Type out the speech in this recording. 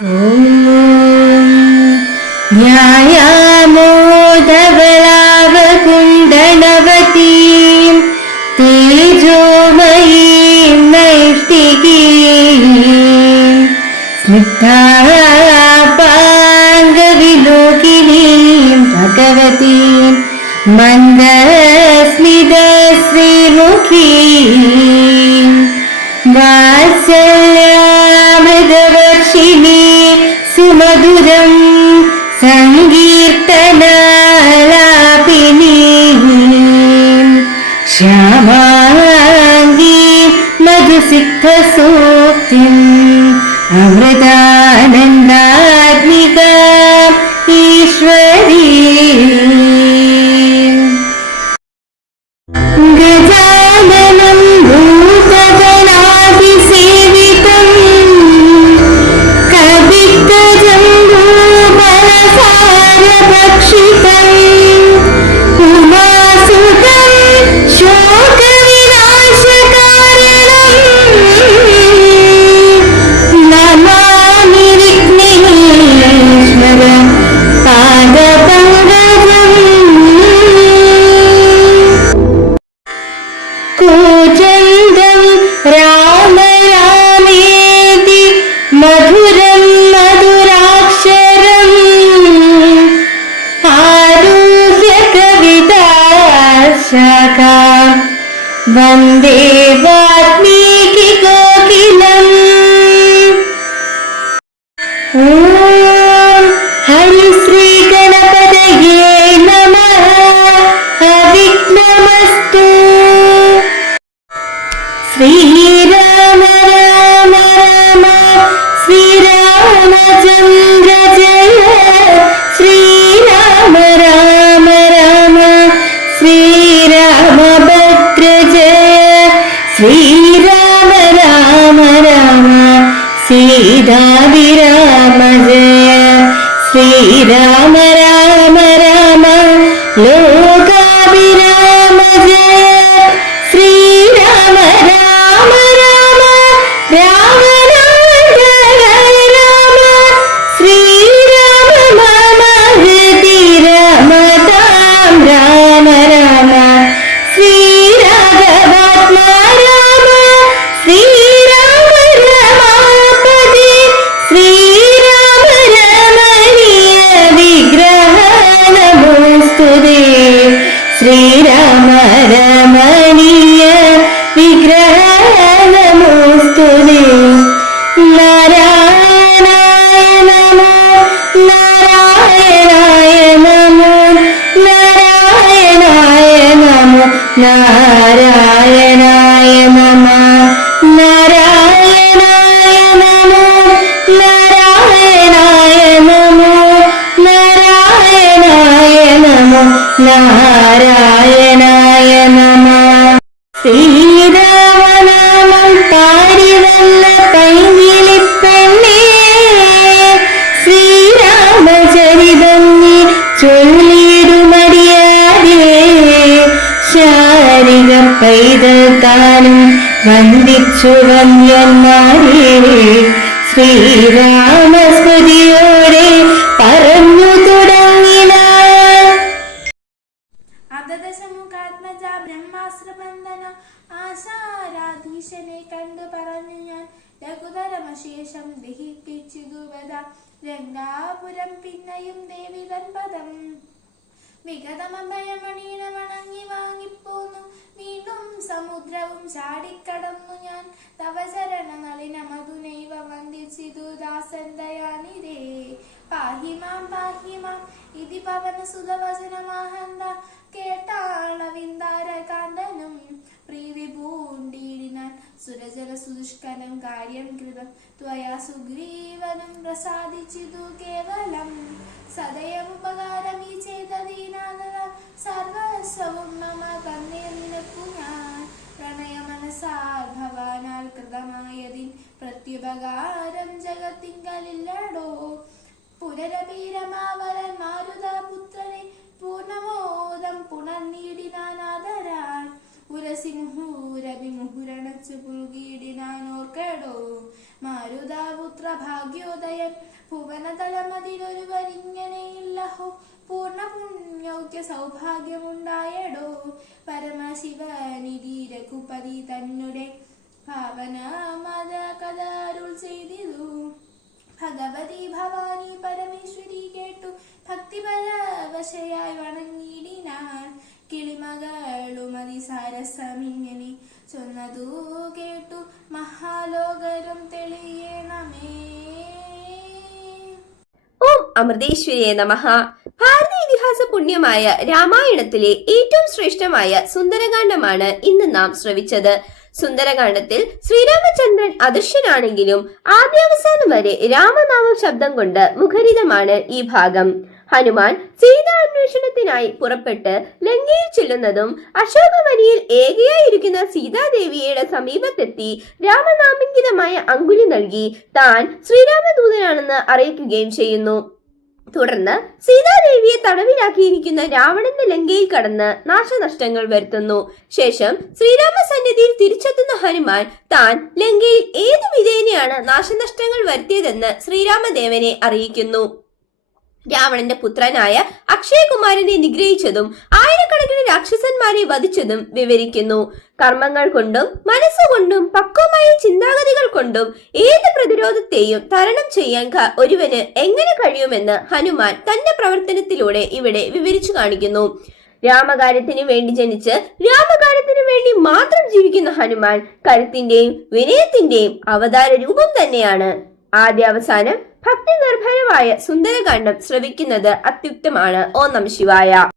ധ്യായാമോദവളാവകുണ്ടനവതീം തേജോമയീം നൈഷ്ഠികീം സ്നിഗ്ധാപാംഗവിലോകിനീം ഭഗവതീം മന്ദസ്മിതശ്രീമുഖീം വാത്സല്യാമൃതവർഷിണീ സുമധുരം സങ്കീർത്തനാലാപിനീം ശ്യാമാംഗീം മധുസിക്തസൂക്തിം അമൃതാനന്ദാത്മികാം ഈശ്വരീം ഗജാനനം ഭൂതഗണാതിസേവിതം കവിത്തജംബൂഫലസാരഭക്ഷിതം ഉമാസുതം ശോകവിനാശകാരണം നമാമി വിഘ്നേശ്വര പാദപങ്കജം കൂജന്തം രാമ രാമേതി മധുരം മധുരാക്ഷരം ആരുഹ്യ കവിതാശാഖാം വന്ദേ വാൽമീകി കോകിലം. ഓം ഹരിശ്രീ ഗണപതയേ നമഃ. അവിഘ്നമസ്തു. ശ്രീരാമ രാമ രാമ ശ്രീരാമചന്ദ്ര ജയ. ശ്രീരാമ രാമ രാമ ശ്രീരാമഭദ്ര ജയ. ശ്രീരാമ രാമ രാമ സീതാഭിരാമ ജയ. ശ്രീരാമ രാമ രാമ ലോകാഭിരാമ ജയ. ശ്രീരാമ രാമ രാമ രാമ രാമ ശ്രീരാമ മമ ഹൃദി രമതാം രാമ രാമ. ശ്രീരാഘവാത്മാ രാമ ശ്രീരാമ രമാപതി. ശ്രീരാമ രമണീയ വിഗ്രഹ നമോസ്തുതേ. ശ്രീരാമ രമണീയ വിഗ്രഹ നമോസ്തുതേ. നാരായണായ നമോ നാരായണായ നമോ നാരായണായ നമോ നാരായണായ നമഃ. നാരായണായ നമോ നാരായണായ നമോ നാരായണായ നമോ നാരായണായ നമഃ. ശ്രീരാമനാമം പാടി വന്ന പൈങ്കിളിപ്പെണ്ണേ, ശ്രീരാമചരിതം നീ ചൊല്ലിടുമടിയാതെ. ശാരിക പൈതൽ താനും വന്ദിച്ചു വന്യന്മാരെ. ശ്രീരാമസ്മൃതിയോടെ പറഞ്ഞു തുടങ്ങിന. അദദശമുഖാത്മജ ബ്രഹ്മാസ്ത്രബന്ധന ആശാരാധീശനെ കണ്ടു പറഞ്ഞു ഞാൻ. ലഘുതരമശേഷം ദഹിപ്പിച്ചിതുവത രംഗാപുരം പിന്നെയും ദേവി തൻപദം. വിഗതമഭയമണീന വണങ്ങി വാങ്ങിപ്പോന്നു. വീണ്ടും സമുദ്രവും ചാടിക്കടന്നു ഞാൻ. തവ ചരണ നളിന മധുനൈവ വന്ദിച്ചിതു ദാസൻ ദയാനിധേ. പാഹിമാം പാഹിമാം ഇതി പവന സുതവചനമാഹന്ത. കേട്ടാളവിന്ദാരകാന്തനും പ്രീതി പൂണ്ടീടിനാൻ. സുരജല സുദുഷ്കരം കാര്യം കൃതം ത്വയാ സുഗ്രീവനും പ്രസാദിച്ചിതു കേവലം. സദയമുപകാരമീ ചെയ്തീനാനത സർവസ്വവും മമ തന്നെ നിനക്കു ഞാൻ. പ്രണയമനസാൽ ഭവാനാൽ കൃതമായതിൻ പ്രത്യുപകാരം ജഗത്തിങ്കലില്ലടോ. പുനരപീരമാവരൻ മാരുതപുത്രനെ പൂർണ്ണമോദം പുണർനീടിനാനാദരാൽ. ഉരസി മുഹൂരഭി മുഹുരണച്ചു പുൽകിയിടിനാനോർക്കേടോ മാരുതാപുത്ര ഭാഗ്യോദയൻ ഭുവനതലമതിലൊരു വരിങ്ങനെയില്ലഹോ പൂർണ്ണ പുണ്യൗക്യ സൗഭാഗ്യമുണ്ടായടോ പരമശിവനിധി രഘുപതി തന്നെ ഭാവന മത കഥാരുൾ ചെയ്തിരു ഭഗവതി ഭവാനി പരമേശ്വരി കേട്ടു ഭക്തിപരവശയായി വണങ്ങിയിടിനാൻ കിളിമകളും അതിസാരസമിങ്ങനെ ചൊന്നതു കേട്ടു മഹാലോകരും തെളിയണമേ. ഓം അമൃതേശ്വരിയെ നമഃ. ഭാരതീയ ഇതിഹാസ പുണ്യമായ രാമായണത്തിലെ ഏറ്റവും ശ്രേഷ്ഠമായ സുന്ദരകാന്ഡമാണ് ഇന്ന് നാം ശ്രവിച്ചത്. സുന്ദരകാന്ഡത്തിൽ ശ്രീരാമചന്ദ്രൻ അദൃശ്യനാണെങ്കിലും ആദ്യാവസാനം വരെ രാമനാമം ശബ്ദം കൊണ്ട് മുഖരിതമാണ് ഈ ഭാഗം. ഹനുമാൻ സീതാ അന്വേഷണത്തിനായി പുറപ്പെട്ട് ലങ്കയിൽ ചെല്ലുന്നതും അശോകവനിയിൽ ഏകയായിരിക്കുന്ന സീതാദേവിയുടെ സമീപത്തെത്തി രാമനാമിങ്കിതമായ അങ്കുലി നൽകി താൻ ശ്രീരാമദൂതനാണെന്ന് അറിയിക്കുകയും ചെയ്യുന്നു. തുടർന്ന് സീതാദേവിയെ തടവിലാക്കിയിരിക്കുന്ന രാവണന്റെ ലങ്കയിൽ കടന്ന് നാശനഷ്ടങ്ങൾ വരുത്തുന്നു. ശേഷം ശ്രീരാമസന്നിധിയിൽ തിരിച്ചെത്തുന്ന ഹനുമാൻ താൻ ലങ്കയിൽ ഏതു വിധേനയാണ് നാശനഷ്ടങ്ങൾ വരുത്തിയതെന്ന് ശ്രീരാമദേവനെ അറിയിക്കുന്നു. രാവണന്റെ പുത്രനായ അക്ഷയകുമാരനെ നിഗ്രഹിച്ചതും ആയിരക്കണക്കിന് രാക്ഷസന്മാരെ വധിച്ചതും വിവരിക്കുന്നു. കർമ്മങ്ങൾ കൊണ്ടും മനസ്സുകൊണ്ടും പക്വമായ ചിന്താഗതികൾ കൊണ്ടും ഏത് പ്രതിരോധത്തെയും തരണം ചെയ്യാൻ ഒരുവന് എങ്ങനെ കഴിയുമെന്ന് ഹനുമാൻ തന്റെ പ്രവർത്തനത്തിലൂടെ ഇവിടെ വിവരിച്ചു കാണിക്കുന്നു. രാമകാര്യത്തിന് വേണ്ടി ജനിച്ച് രാമകാര്യത്തിന് വേണ്ടി മാത്രം ജീവിക്കുന്ന ഹനുമാൻ കരുത്തിന്റെയും വിനയത്തിന്റെയും അവതാര രൂപം തന്നെയാണ്. ആദ്യാവസാനം ഭക്തി നിർഭരമായ സുന്ദരകാന്ഡം ശ്രവിക്കുന്നത് അത്യുക്തമാണ്. ഓം നമഃ ശിവായ.